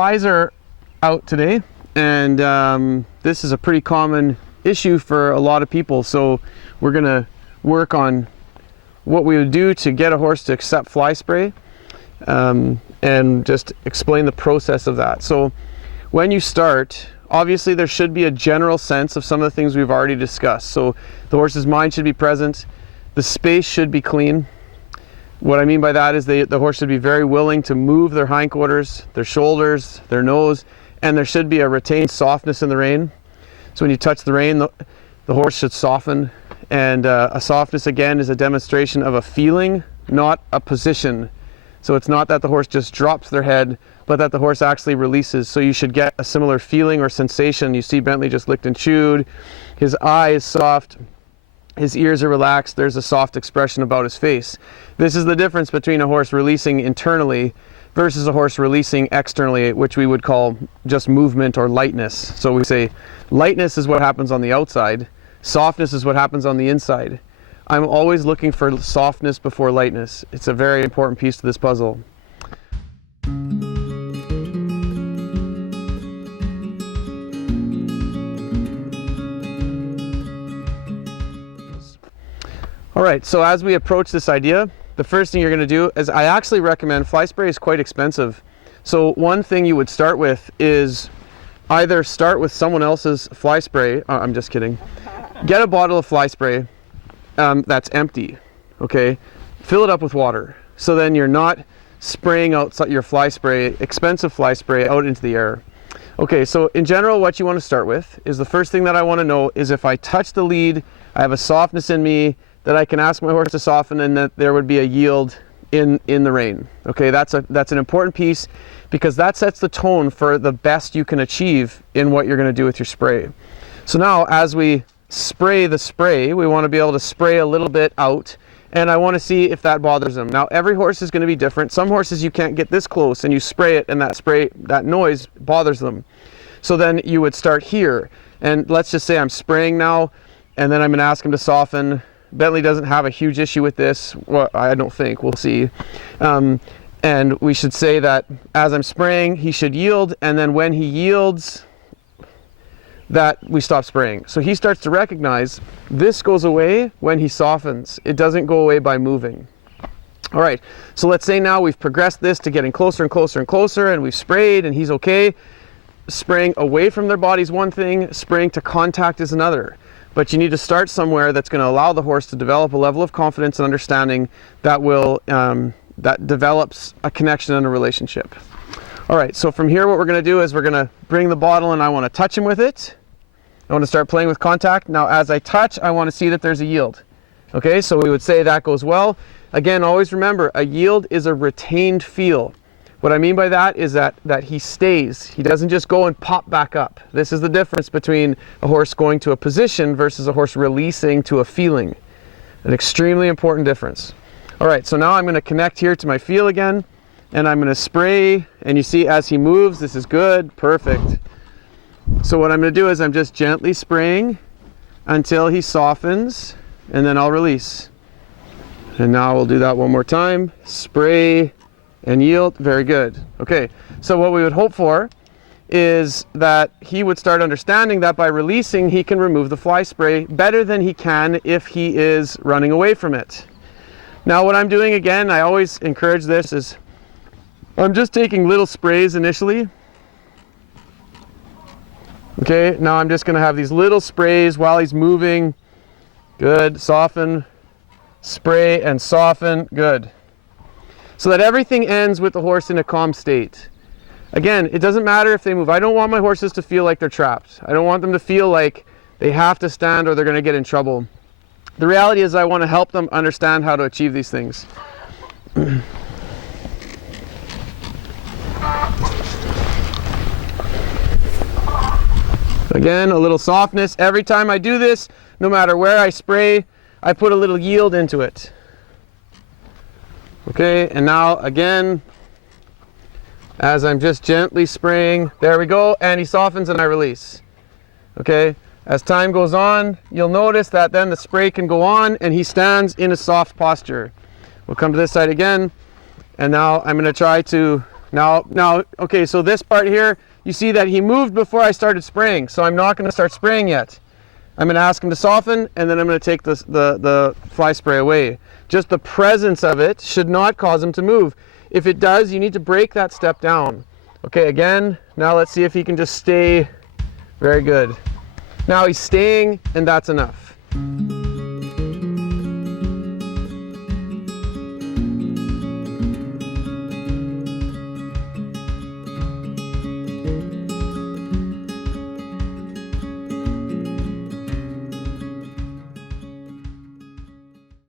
flies are out today, and this is a pretty common issue for a lot of people. So we're gonna work on what we would do to get a horse to accept fly spray, and just explain the process of that. So when you start, obviously there should be a general sense of some of the things we've already discussed. So the horse's mind should be present, the space should be clean. What I mean by that is the horse should be very willing to move their hindquarters, their shoulders, their nose, and there should be a retained softness in the rein. So when you touch the rein, the horse should soften, and a softness again is a demonstration of a feeling, not a position. So it's not that the horse just drops their head, but that the horse actually releases. So you should get a similar feeling or sensation. You see Bentley just licked and chewed, his eye is soft, his ears are relaxed, there's a soft expression about his face. This is the difference between a horse releasing internally versus a horse releasing externally, which we would call just movement or lightness. So we say lightness is what happens on the outside, softness is what happens on the inside. I'm always looking for softness before lightness. It's a very important piece to this puzzle. All right, so as we approach this idea, the first thing you're going to do is I actually recommend, fly spray is quite expensive. So one thing you would start with is either start with someone else's fly spray. I'm just kidding. Get a bottle of fly spray that's empty, okay? Fill it up with water. So then you're not spraying out your fly spray, expensive fly spray, out into the air. Okay, so in general, what you want to start with is the first thing that I want to know is if I touch the lead, I have a softness in me, that I can ask my horse to soften, and that there would be a yield in the rein. Okay, that's an important piece, because that sets the tone for the best you can achieve in what you're going to do with your spray. So now as we spray the spray, we want to be able to spray a little bit out, and I want to see if that bothers them. Now every horse is going to be different. Some horses you can't get this close and you spray it, and that noise bothers them. So then you would start here, and let's just say I'm spraying now, and then I'm going to ask him to soften. Bentley doesn't have a huge issue with this. Well, I don't think. We'll see. And we should say that as I'm spraying, he should yield, and then when he yields, that we stop spraying. So he starts to recognize this goes away when he softens. It doesn't go away by moving. All right, so let's say now we've progressed this to getting closer and closer and closer, and we've sprayed and he's okay. Spraying away from their body is one thing, spraying to contact is another. But you need to start somewhere that's going to allow the horse to develop a level of confidence and understanding that will that develops a connection and a relationship. All right, so from here what we're going to do is we're going to bring the bottle, and I want to touch him with it. I want to start playing with contact. Now as I touch, I want to see that there's a yield. Okay, so we would say that goes well. Again, always remember, a yield is a retained feel. What I mean by that is that he stays. He doesn't just go and pop back up. This is the difference between a horse going to a position versus a horse releasing to a feeling. An extremely important difference. All right, so now I'm going to connect here to my feel again, and I'm going to spray, and you see as he moves, this is good, perfect. So what I'm going to do is I'm just gently spraying until he softens, and then I'll release. And now we'll do that one more time. Spray and yield. Very good. Okay, so what we would hope for is that he would start understanding that by releasing he can remove the fly spray better than he can if he is running away from it. Now what I'm doing, again, I always encourage this, is I'm just taking little sprays initially. Okay, now I'm just going to have these little sprays while he's moving. Good. Soften, spray, and soften. Good. So that everything ends with the horse in a calm state. Again, it doesn't matter if they move. I don't want my horses to feel like they're trapped. I don't want them to feel like they have to stand or they're going to get in trouble. The reality is I want to help them understand how to achieve these things. Again, a little softness. Every time I do this, no matter where I spray, I put a little yield into it. Okay, and now again, as I'm just gently spraying, there we go, and he softens and I release. Okay, as time goes on, you'll notice that then the spray can go on and he stands in a soft posture. We'll come to this side again, and now I'm going to try to Now, okay, so this part here, you see that he moved before I started spraying, so I'm not going to start spraying yet. I'm going to ask him to soften, and then I'm going to take the fly spray away. Just the presence of it should not cause him to move. If it does, you need to break that step down. Okay, again, now let's see if he can just stay. Very good. Now he's staying, and that's enough.